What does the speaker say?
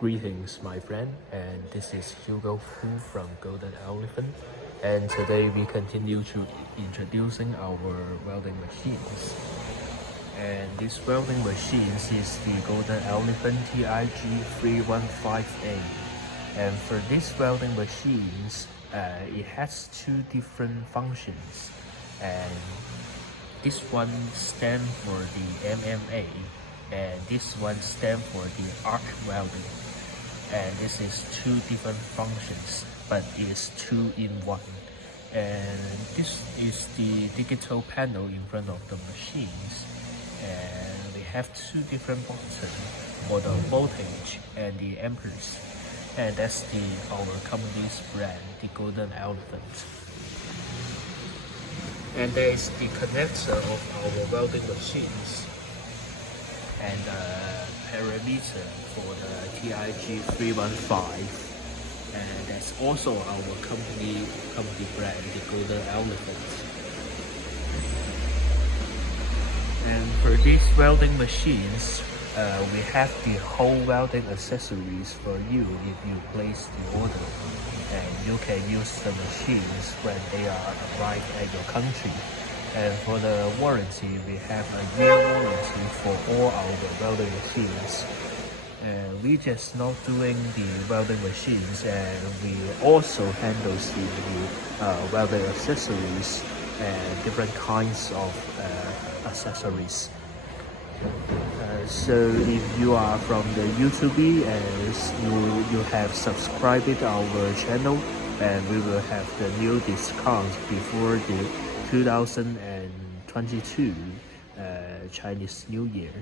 Greetings, my friend, and this is Hugo Hu from Golden Elephant, and today we continue to introducing our welding machines. And this welding machines is the Golden Elephant TIG-315 MMA. And for this welding machines, it has two different functions, and this one stands for the MMA, and this one stands for the arc welding. And this is two different functions, but it's two in one. And this is the digital panel in front of the machines, and we have two different buttons for the voltage and the amperes. And that's our company's brand, the Golden Elephant. And there is the connector of our welding machines and parameter for the TIG-315, and that's also our company brand, the Golden Elephant. And for these welding machines, we have the whole welding accessories for you if you place the order, and you can use the machines when they are arrived at your country. And for the warranty, we have a year warranty for all our welding machines. And we just not doing the welding machines, and we also handle the welding accessories and different kinds of accessories. So if you are from the YouTube and you have subscribed our channel, and we will have the new discounts before the 2022 Chinese New Year.